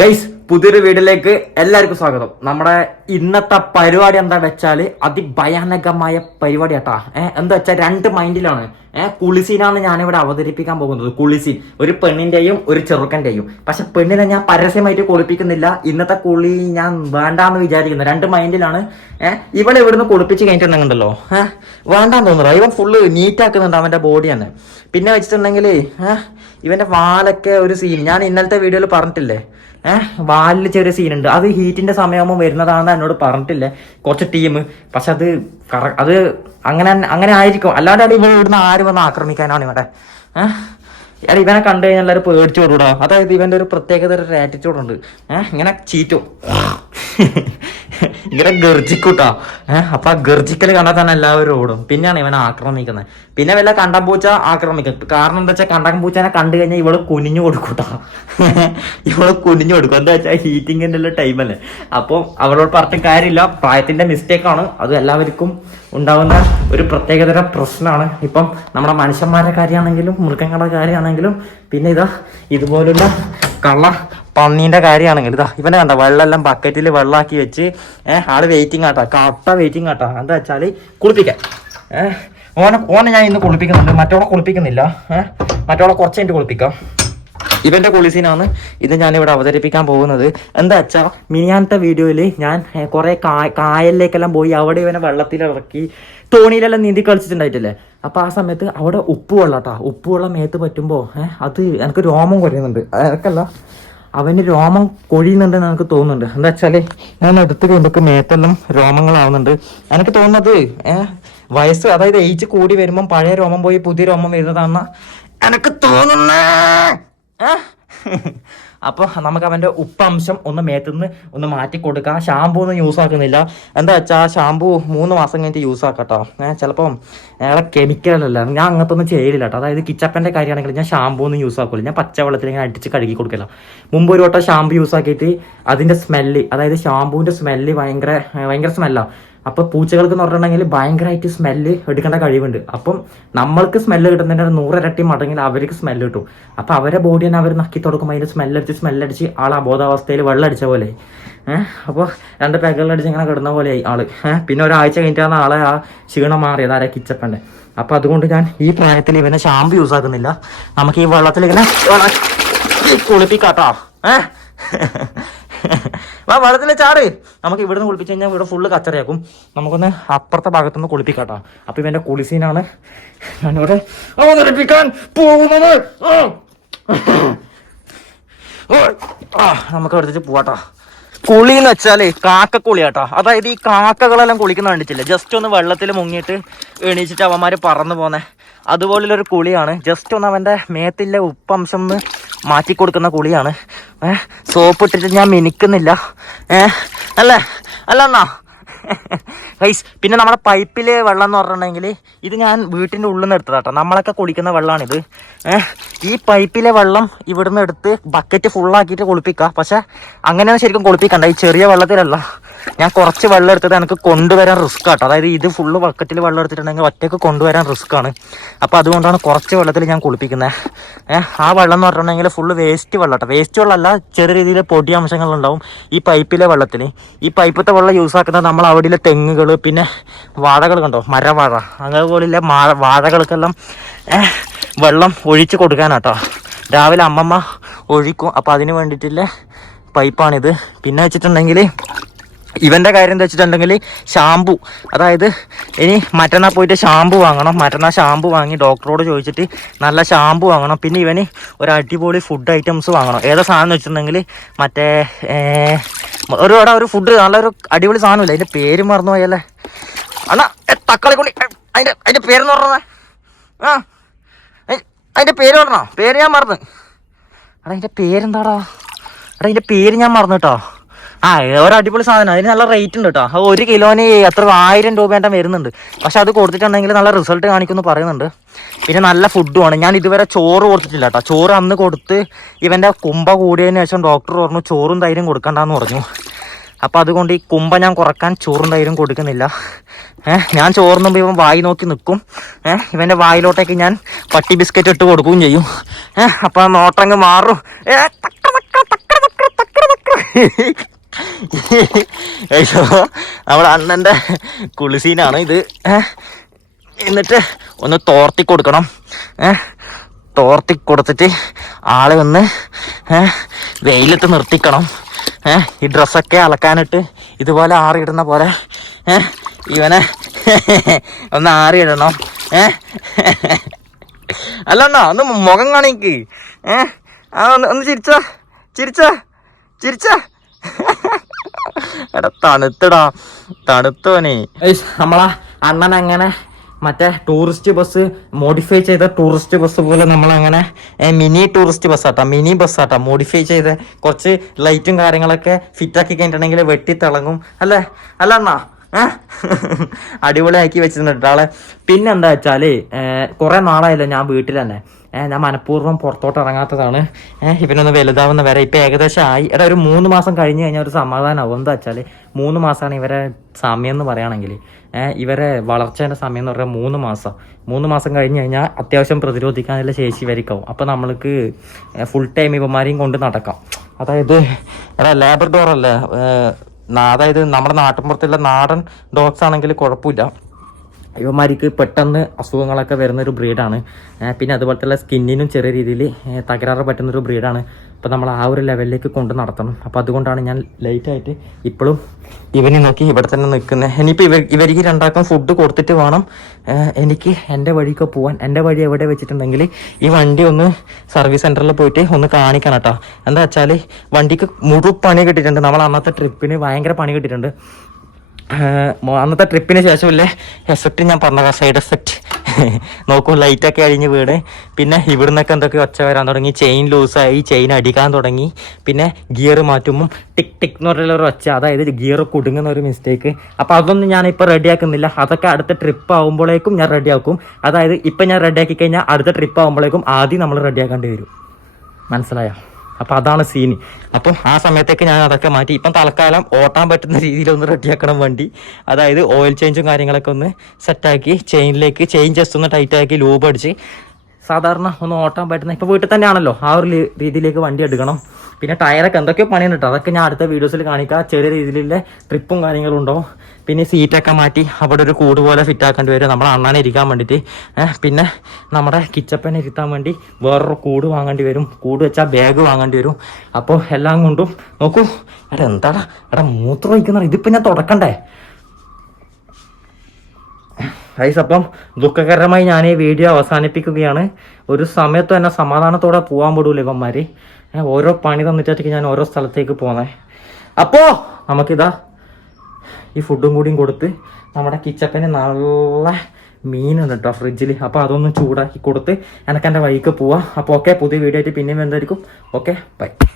Guys പുതിയൊരു വീഡിയോയിലേക്ക് എല്ലാവർക്കും സ്വാഗതം. നമ്മുടെ ഇന്നത്തെ പരിപാടി എന്താ വെച്ചാൽ അതിഭയാനകമായ പരിപാടി കേട്ടാ ഏഹ് എന്താ വെച്ചാൽ രണ്ട് മൈൻഡിലാണ്. ഏഹ് കുളിസീനാണ് ഞാനിവിടെ അവതരിപ്പിക്കാൻ പോകുന്നത്. കുളിസീൻ. ഒരു പെണ്ണിന്റെയും ഒരു ചെറുക്കന്റെയും. പക്ഷെ പെണ്ണിനെ ഞാൻ പരസ്യമായിട്ട് കുളിപ്പിക്കുന്നില്ല. ഇന്നത്തെ കുളി ഞാൻ വേണ്ടാന്ന് വിചാരിക്കുന്നു. രണ്ട് മൈൻഡിലാണ്. ഏഹ് ഇവളെ ഇവിടുന്ന് കുളിപ്പിച്ച് കഴിഞ്ഞിട്ടുണ്ടെങ്കിലോ ഏഹ് വേണ്ടാന്ന് തോന്നുന്നു. ഇവൻ ഫുള്ള് നീറ്റ് ആക്കുന്നുണ്ട് അവന്റെ ബോഡി തന്നെ പിന്നെ വെച്ചിട്ടുണ്ടെങ്കിൽ ഏഹ് ഇവന്റെ വാലൊക്കെ ഒരു സീൻ ഞാൻ ഇന്നലത്തെ വീഡിയോയിൽ പറഞ്ഞിട്ടില്ലേ? ഏഹ് വാലിൽ ചെറിയ സീനുണ്ട് അത് ഹീറ്റിന്റെ സമയമാകുമ്പോൾ വരുന്നതാണെന്ന് എന്നോട് പറഞ്ഞിട്ടില്ലേ? കുറച്ച് ടീം പക്ഷെ അത് അത് അങ്ങനെ അങ്ങനെ ആയിരിക്കും. അല്ലാണ്ട് ഇവിടെ ഇവിടുന്ന് ആര് വന്ന് ആക്രമിക്കാനാണ് ഇവിടെ? ഏഹ് ഇവനെ കണ്ടു കഴിഞ്ഞാൽ എല്ലാവരും പേടിച്ചു കൊടുക്കൂടാ അതായത് ഇവന്റെ ഒരു പ്രത്യേകത ഒരു ആറ്റിറ്റ്യൂഡ് ഉണ്ട്. ഏഹ് ഇങ്ങനെ ചീറ്റും. ഇങ്ങനെ ഗർജിക്കൂട്ടാ. ഏഹ് അപ്പൊ ആ ഗർജിക്കൽ കണ്ടാൽ തന്നെ എല്ലാവരും ഓടും. പിന്നെയാണ് ഇവനെ ആക്രമിക്കുന്നത്. പിന്നെ വല്ല കണ്ടം പൂച്ച ആക്രമിക്കും. കാരണം എന്താ വെച്ചാൽ കണ്ടംപൂച്ചനെ കണ്ടു കഴിഞ്ഞാൽ ഇവൾ കുനിഞ്ഞു കൊടുക്കൂട്ടാ. ഇവൾ കുനിഞ്ഞു കൊടുക്കും. എന്താ വെച്ചാൽ ഹീറ്റിങ്ങിന്റെ ഉള്ള ടൈമല്ലേ അപ്പോൾ അവളോട് പറഞ്ഞ കാര്യമില്ല. പ്രായത്തിന്റെ മിസ്റ്റേക്ക് ആണ്. അത് എല്ലാവർക്കും ഉണ്ടാവുന്ന ഒരു പ്രത്യേകതര പ്രശ്നമാണ്. ഇപ്പം നമ്മുടെ മനുഷ്യന്മാരുടെ കാര്യമാണെങ്കിലും മൃഗങ്ങളുടെ കാര്യമാണെങ്കിലും പിന്നെ ഇതാ ഇതുപോലുള്ള കള്ള പന്നീന്റെ കാര്യമാണെങ്കിൽ ഇതാ ഇവനെ കണ്ട വെള്ളമെല്ലാം ബക്കറ്റിൽ വെള്ളമാക്കി വെച്ച് ഏഹ് ആൾ വെയിറ്റിംഗ് ആട്ടാ കട്ട വെയിറ്റിംഗ് ആട്ടാ. എന്താ വെച്ചാൽ കുളിപ്പിക്കാൻ. ഏഹ് ഓനെ ഓനെ ഞാൻ ഇന്ന് കുളിപ്പിക്കുന്നുണ്ട് മറ്റോളെ കുളിപ്പിക്കുന്നില്ല. ഏഹ് മറ്റോളെ കുറച്ച് കഴിഞ്ഞിട്ട് കുളിപ്പിക്കാം. ഇവന്റെ കുളിസീനാണ് ഇത് ഞാൻ ഇവിടെ അവതരിപ്പിക്കാൻ പോകുന്നത്. എന്താ വെച്ചാ മിനിയാനത്തെ വീഡിയോയിൽ ഞാൻ കുറേ കായലിലേക്കെല്ലാം പോയി അവിടെ ഇവനെ വെള്ളത്തിലിറക്കി തോണിയിലെല്ലാം നീന്തി കളിച്ചിട്ടുണ്ടായിട്ടില്ലേ? അപ്പൊ ആ സമയത്ത് അവിടെ ഉപ്പ് വെള്ളാട്ടാ ഉപ്പ് വെള്ളം മേത്ത് പറ്റുമ്പോ ഏഹ് അത് എനിക്ക് രോമം കുറയുന്നുണ്ട് എനക്കല്ല അവന് രോമം കൊഴിയുന്നുണ്ടെന്ന് എനിക്ക് തോന്നുന്നുണ്ട്. എന്താ വെച്ചാൽ ഞാൻ എടുത്തു കഴിയുമ്പോൾ മേത്തെല്ലാം രോമങ്ങളാവുന്നുണ്ട്. എനിക്ക് തോന്നുന്നത് വയസ്സ് അതായത് ഏജ് കൂടി വരുമ്പം പഴയ രോമം പോയി പുതിയ രോമം വരുന്നതാണെന്ന എനിക്ക് തോന്നുന്നേ? അപ്പോൾ നമുക്ക് അവന്റെ ഉപ്പംശം ഒന്ന് മേത്തുനിന്ന് ഒന്ന് മാറ്റി കൊടുക്കാം ഷാമ്പൂ ഒന്നും യൂസ് ആക്കുന്നില്ല. എന്താ വെച്ചാൽ ഷാമ്പൂ മൂന്ന് മാസം കഴിഞ്ഞിട്ട് യൂസ് ആക്കട്ടോ. ഏഹ് ചിലപ്പം അയാളെ കെമിക്കലല്ല ഞാൻ അങ്ങനത്തെ ഒന്നും ചെയ്യലില്ല കേട്ടോ അതായത് കിച്ചപ്പന്റെ കാര്യമാണെങ്കിൽ ഞാൻ ഷാമ്പൂ ഒന്നും യൂസ് ആക്കില്ല ഞാൻ പച്ചവെള്ളത്തിൽ ഇങ്ങനെ അടിച്ച് കഴുകി കൊടുക്കില്ല മുമ്പ് ഒരു വട്ടം ഷാമ്പൂ യൂസ് ആക്കിയിട്ട് അതിന്റെ സ്മെല്ല് അതായത് ഷാമ്പൂവിന്റെ സ്മെല്ല് ഭയങ്കര ഭയങ്കര സ്മെല്ലാണ് അപ്പോൾ പൂച്ചകൾക്ക് എന്ന് പറഞ്ഞിട്ടുണ്ടെങ്കിൽ ഭയങ്കരമായിട്ട് സ്മെല്ല് എടുക്കേണ്ട കഴിവുണ്ട്. അപ്പം നമ്മൾക്ക് സ്മെല്ല് കിട്ടുന്നതിന്റെ നൂറിരട്ടി മടങ്ങിൽ അവർക്ക് സ്മെല്ല് കിട്ടും. അപ്പോൾ അവരെ ബോഡി തന്നെ അവർ നക്കി തുടക്കുമ്പോൾ അതിന്റെ സ്മെല്ലടിച്ച് സ്മെല്ലടിച്ച് ആൾ അബോധാവസ്ഥയിൽ വെള്ളം അടിച്ച പോലെ. അപ്പോൾ രണ്ട് പെഗലടിച്ച് ഇങ്ങനെ കിടന്ന പോലെയായി ആൾ. പിന്നെ ഒരാഴ്ച കഴിഞ്ഞിട്ടാണ് ആളെ ആ ക്ഷീണം മാറിയത് ആരെ? കിച്ചപ്പന്റെ. അപ്പോൾ അതുകൊണ്ട് ഞാൻ ഈ പ്രായത്തിൽ ഇവനെ ഷാമ്പു യൂസ് ആക്കുന്നില്ല. നമുക്ക് ഈ വെള്ളത്തിൽ ഇങ്ങനെ കുളിപ്പിക്കാട്ടോ. ഏഹ് വാ വെള്ളത്തിൽ ചാറ് നമുക്ക് ഇവിടുന്ന് കുളിപ്പിച്ച് കഴിഞ്ഞാൽ ഇവിടെ ഫുള്ള് കച്ചറയാക്കും. നമുക്കൊന്ന് അപ്പുറത്തെ ഭാഗത്തുനിന്ന് കുളിപ്പിക്കാട്ടോ. അപ്പൊ ഇവന്റെ കുളിസീനാണ് ഞാനിവിടെ അവതരിപ്പിക്കാൻ പോകുന്നത്. നമുക്ക് എടുത്തിട്ട് പോവാട്ടോ. കുളി എന്ന് വെച്ചാൽ കാക്കക്കുളി കേട്ടോ അതായത് ഈ കാക്കകളെല്ലാം കുളിക്കുന്ന കണ്ടിട്ടില്ല? ജസ്റ്റ് ഒന്ന് വെള്ളത്തിൽ മുങ്ങിയിട്ട് എണീച്ചിട്ട് അവന്മാര് പറന്നു പോന്നെ. അതുപോലുള്ളൊരു കുളിയാണ്. ജസ്റ്റ് ഒന്ന് അവന്റെ മേത്തിലെ ഉപ്പംശം ഒന്ന് മാറ്റി കൊടുക്കുന്ന കുളിയാണ്. സോപ്പ് ഇട്ടിട്ട് ഞാൻ മിനിക്കുന്നില്ല. അല്ലേ? അല്ല എന്നാ ഗൈസ് പിന്നെ നമ്മുടെ പൈപ്പിൽ വെള്ളം എന്ന് പറഞ്ഞിട്ടുണ്ടെങ്കിൽ ഇത് ഞാൻ വീട്ടിന്റെ ഉള്ളിൽ നിന്ന് എടുത്തതാട്ടോ. നമ്മളൊക്കെ കുടിക്കുന്ന വെള്ളമാണിത് ഈ പൈപ്പിലെ വെള്ളം ഇവിടുന്ന് എടുത്ത് ബക്കറ്റ് ഫുള്ളാക്കിയിട്ട് കുളിപ്പിക്കുക. പക്ഷേ അങ്ങനെയാണ് ശരിക്കും കുളിപ്പിക്കണ്ട ഈ ചെറിയ വെള്ളത്തിലല്ല. ഞാൻ കുറച്ച് വെള്ളം എടുത്തത് എനിക്ക് കൊണ്ടുവരാൻ റിസ്ക് ആട്ടോ. അതായത് ഇത് ഫുള്ള് ബക്കറ്റിൽ വെള്ളം എടുത്തിട്ടുണ്ടെങ്കിൽ ഒറ്റയ്ക്ക് കൊണ്ടുവരാൻ റിസ്ക് ആണ്. അപ്പോൾ അതുകൊണ്ടാണ് കുറച്ച് വെള്ളത്തിൽ ഞാൻ കുളിപ്പിക്കുന്നത് ആ വെള്ളം എന്ന് പറഞ്ഞിട്ടുണ്ടെങ്കിൽ ഫുള്ള് വേസ്റ്റ് വെള്ളം കേട്ടോ വേസ്റ്റ് വെള്ളമല്ല ചെറിയ രീതിയിൽ പൊടി അംശങ്ങളുണ്ടാവും ഈ പൈപ്പിലെ വെള്ളത്തിൽ ഈ പൈപ്പത്തെ വെള്ളം യൂസ് ആക്കുന്നത് നമ്മൾ അവിടെയുള്ള തെങ്ങുകൾ പിന്നെ വാഴകൾ കണ്ടോ? മരവാഴ. അങ്ങനെ മാ വാഴകൾക്കെല്ലാം വെള്ളം ഒഴിച്ച് കൊടുക്കാനാട്ടോ. രാവിലെ അമ്മമ്മ ഒഴിക്കും. അപ്പോൾ അതിന് വേണ്ടിയിട്ടുള്ള പൈപ്പാണിത് പിന്നെ വെച്ചിട്ടുണ്ടെങ്കിൽ ഇവന്റെ കാര്യം എന്താ വെച്ചിട്ടുണ്ടെങ്കിൽ ഷാമ്പു അതായത് ഇനി മറ്റന്നാൾ പോയിട്ട് ഷാമ്പു വാങ്ങണം. മറ്റന്നാൾ ഷാമ്പു വാങ്ങി ഡോക്ടറോട് ചോദിച്ചിട്ട് നല്ല ഷാമ്പു വാങ്ങണം. പിന്നെ ഇവന് ഒരു അടിപൊളി ഫുഡ് ഐറ്റംസ് വാങ്ങണം. ഏതാ സാധനം എന്ന് വെച്ചിട്ടുണ്ടെങ്കിൽ മറ്റേ ഒരു അവിടെ ഒരു ഫുഡ് നല്ലൊരു അടിപൊളി സാധനമില്ല. അതിന്റെ പേര് മറന്നു പോയല്ലേ അണ്ണാ തക്കളി കൊള്ളി അതിന്റെ അതിന്റെ പേരെന്ന് പറഞ്ഞത് ആ അതിന്റെ പേര് പറഞ്ഞോ? പേര് ഞാൻ മറന്നു. എടാ അതിന്റെ പേരെന്താടാ? എടാ അതിന്റെ പേര് ഞാൻ മറന്നു കേട്ടോ. ആ ഒരു അടിപൊളി സാധനം. അതിന് നല്ല റേറ്റ് ഉണ്ട് കേട്ടോ ഒരു കിലോന് എത്ര ആയിരം രൂപേണ്ട വരുന്നുണ്ട്. പക്ഷെ അത് കൊടുത്തിട്ടുണ്ടെങ്കിൽ നല്ല റിസൾട്ട് കാണിക്കുമെന്ന് പറയുന്നുണ്ട്. പിന്നെ നല്ല ഫുഡുമാണ് ഞാൻ ഇതുവരെ ചോറ് കൊടുത്തിട്ടില്ല കേട്ടോ ചോറ് അന്ന് കൊടുത്ത് ഇവന്റെ കുമ്പ കൂടിയതിന് ശേഷം ഡോക്ടർ പറഞ്ഞു ചോറും തൈരും കൊടുക്കണ്ടെന്ന് പറഞ്ഞു. അപ്പോൾ അതുകൊണ്ട് ഈ കുമ്പ ഞാൻ കുറയ്ക്കാൻ ചോറും തൈരും കൊടുക്കുന്നില്ല. ഏഹ് ഞാൻ ചോറിനുമ്പോൾ ഇവൻ വായി നോക്കി നിൽക്കും. ഏഹ് ഇവന്റെ വായിലോട്ടേക്ക് ഞാൻ പട്ടി ബിസ്ക്കറ്റ് ഇട്ട് കൊടുക്കുകയും ചെയ്യും. ഏഹ് അപ്പം നോട്ടങ്ങ് മാറും. ഏ, തക്ക തക്ക തക്ക തക്ക തക്ക തക്ക നമ്മുടെ അണ്ണന്റെ കുളിസീനാണ് ഇത്. എന്നിട്ട് ഒന്ന് തോർത്തി കൊടുക്കണം. തോർത്തി കൊടുത്തിട്ട് ആളെ ഒന്ന് വെയിലത്ത് നിർത്തിക്കണം. ഈ ഡ്രസ്സൊക്കെ അലക്കാനിട്ട് ഇതുപോലെ ആറിയിടുന്ന പോലെ ഇവനെ ഒന്ന് ആറിയിടണം. അല്ല അല്ലണ്ണ ഒന്ന് മുഖം കാണിക്ക്. ഏ ആ ഒന്ന് ഒന്ന് ചിരിച്ച ചിരിച്ച ചിരിച്ച. എടാ തണുത്തടാ. തണുത്തോനെ നമ്മളാ അണ്ണൻ അങ്ങനെ മറ്റേ ടൂറിസ്റ്റ് ബസ് മോഡിഫൈ ചെയ്ത ടൂറിസ്റ്റ് ബസ് പോലെ നമ്മൾ അങ്ങനെ മിനി ടൂറിസ്റ്റ് ബസ്സാട്ടാ മിനി ബസ്സാട്ടാ മോഡിഫൈ ചെയ്ത് കുറച്ച് ലൈറ്റും കാര്യങ്ങളൊക്കെ ഫിറ്റാക്കി കഴിഞ്ഞിട്ടുണ്ടെങ്കിൽ വെട്ടി തിളങ്ങും. അല്ലേ? അല്ല അണ്ണാ? അടിപൊളിയാക്കി വെച്ചിട്ടുണ്ട് ആളെ പിന്നെന്താ വെച്ചാൽ കുറെ നാളായല്ലോ ഞാൻ വീട്ടിൽ തന്നെ. ഞാൻ മനഃപൂർവം പുറത്തോട്ട് ഇറങ്ങാത്തതാണ്. ഇവനൊന്ന് വലുതാവുന്ന വരെ ഇപ്പം ഏകദേശം ആയി. എടാ ഒരു മൂന്ന് മാസം കഴിഞ്ഞ് കഴിഞ്ഞാൽ ഒരു സമാധാനമാവും എന്താ വെച്ചാൽ മൂന്ന് മാസമാണ് ഇവരെ സമയം എന്ന് പറയുകയാണെങ്കിൽ ഇവരെ വളർച്ചേന്റെ സമയം എന്ന് പറഞ്ഞാൽ മൂന്ന് മാസം. മൂന്ന് മാസം കഴിഞ്ഞ് കഴിഞ്ഞാൽ അത്യാവശ്യം പ്രതിരോധിക്കാനുള്ള ശേഷി വരിക്കാവും അപ്പോൾ നമ്മൾക്ക് ഫുൾ ടൈം ഇവന്മാരെയും കൊണ്ട് നടക്കാം. അതായത് എടാ ലേബർ നാ- അതായത് നമ്മുടെ നാട്ടിൻപുറത്തുള്ള നാടൻ ഡോഗ്സ് ആണെങ്കിൽ കുഴപ്പമില്ല. ഇവന്മാർക്ക് പെട്ടെന്ന് അസുഖങ്ങളൊക്കെ വരുന്ന ഒരു ബ്രീഡാണ് പിന്നെ അതുപോലെ തന്നെ സ്കിന്നിനും ചെറിയ രീതിയിൽ തകരാറ് പറ്റുന്ന ഒരു ബ്രീഡാണ് അപ്പോൾ നമ്മൾ ആ ഒരു ലെവലിലേക്ക് കൊണ്ട് നടത്തണം. അപ്പോൾ അതുകൊണ്ടാണ് ഞാൻ ലേറ്റായിട്ട് ഇപ്പോഴും ഇവനെ നോക്കി ഇവിടെ തന്നെ നിൽക്കുന്നത് ഇനിയിപ്പോൾ ഇവർ ഇവർക്ക് രണ്ടാക്കം ഫുഡ് കൊടുത്തിട്ട് വേണം. എനിക്ക് എന്റെ വഴിക്ക് പോകാൻ എന്റെ വഴി എവിടെ വെച്ചിട്ടുണ്ടെങ്കിൽ ഈ വണ്ടി ഒന്ന് സർവീസ് സെന്ററിൽ പോയിട്ട് ഒന്ന് കാണിക്കണം കേട്ടോ എന്താ വെച്ചാൽ വണ്ടിക്ക് മുഴു പണി കിട്ടിയിട്ടുണ്ട്. നമ്മൾ അന്നത്തെ ട്രിപ്പിന് ഭയങ്കര പണി കിട്ടിയിട്ടുണ്ട്. അന്നത്തെ ട്രിപ്പിന് ശേഷമല്ലേ എഫക്റ്റ് ഞാൻ പറഞ്ഞ സൈഡ് എഫക്റ്റ് നോക്കൂ ലൈറ്റൊക്കെ അഴിഞ്ഞ് വീട് പിന്നെ ഇവിടുന്നൊക്കെ എന്തൊക്കെ ഒച്ച വരാൻ തുടങ്ങി. ചെയിൻ ലൂസായി ചെയിൻ അടിക്കാൻ തുടങ്ങി. പിന്നെ ഗിയർ മാറ്റുമ്പം ടിക് ടിക് എന്ന് ഒരു ഒച്ച. അതായത് ഗിയർ കുടുങ്ങുന്ന ഒരു മിസ്റ്റേക്ക് അപ്പോൾ അതൊന്നും ഞാൻ ഇപ്പോൾ റെഡിയാക്കുന്നില്ല അതൊക്കെ അടുത്ത ട്രിപ്പ് ആകുമ്പോഴേക്കും ഞാൻ റെഡിയാക്കും അതായത് ഇപ്പം ഞാൻ റെഡിയാക്കി കഴിഞ്ഞാൽ അടുത്ത ട്രിപ്പ് ആകുമ്പോഴേക്കും ആദ്യം നമ്മൾ റെഡിയാക്കേണ്ടി വരും. മനസ്സിലായോ? അപ്പോൾ അതാണ് സീന് അപ്പോൾ ആ സമയത്തേക്ക് ഞാൻ അതൊക്കെ മാറ്റി. ഇപ്പം തൽക്കാലം ഓട്ടാൻ പറ്റുന്ന രീതിയിൽ ഒന്ന് റെഡിയാക്കണം വണ്ടി. അതായത് ഓയിൽ ചേഞ്ചും കാര്യങ്ങളൊക്കെ ഒന്ന് സെറ്റാക്കി ചെയിനിലേക്ക് ചെയിൻ ജസ്റ്റ് ഒന്ന് ടൈറ്റാക്കി ലൂബ് അടിച്ച്. സാധാരണ ഒന്ന് ഓട്ടാൻ പറ്റുന്ന ഇപ്പോൾ വീട്ടിൽ തന്നെയാണല്ലോ ആ ഒരു രീതിയിലേക്ക് വണ്ടി എടുക്കണം. പിന്നെ ടയറൊക്കെ എന്തൊക്കെയോ പണിയുണ്ട് കേട്ടോ അതൊക്കെ ഞാൻ അടുത്ത വീഡിയോസിൽ കാണിക്കാം. ചെറിയ രീതിയിലുള്ള ട്രിപ്പും കാര്യങ്ങളും ഉണ്ടോ പിന്നെ സീറ്റൊക്കെ മാറ്റി അവിടെ ഒരു കൂട് പോലെ ഫിറ്റ് ആക്കേണ്ടി വരും. നമ്മളെ അണ്ണാനെ ഇരിക്കാൻ വേണ്ടിയിട്ട് പിന്നെ നമ്മുടെ കിച്ചപ്പനെ ഇരുത്താൻ വേണ്ടി വേറൊരു കൂട് വാങ്ങേണ്ടി വരും. കൂട് വെച്ചാൽ ബാഗ് വാങ്ങേണ്ടി വരും. അപ്പോൾ എല്ലാം കൊണ്ടും നോക്കൂ. എടാ എന്താടാ? എടാ മൂത്രം വയ്ക്കുന്ന ഇതിപ്പോൾ ഞാൻ തുടക്കണ്ടേ? ഗൈസ് അപ്പം ദുഃഖകരമായി ഞാൻ ഈ വീഡിയോ അവസാനിപ്പിക്കുകയാണ്. ഒരു സമയത്ത് തന്നെ സമാധാനത്തോടെ പോകാൻ പെടൂല ഇവന്മാര്? ഏ, ഓരോ പണി തന്നിട്ടായിരിക്കും ഞാൻ ഓരോ സ്ഥലത്തേക്ക് പോകുന്നത് അപ്പോൾ നമുക്കിതാ ഈ ഫുഡും കൂടിയും കൊടുത്ത് നമ്മുടെ കിച്ചപ്പന് നല്ല മീനുണ്ട് കേട്ടോ ഫ്രിഡ്ജിൽ അപ്പോൾ അതൊന്നും ചൂടാക്കി കൊടുത്ത് എനിക്ക് എന്റെ വഴിക്ക് പോവാം. അപ്പോൾ ഓക്കെ പുതിയ വീഡിയോ ആയിട്ട് പിന്നെയും എന്തായിരിക്കും ഓക്കെ ബൈ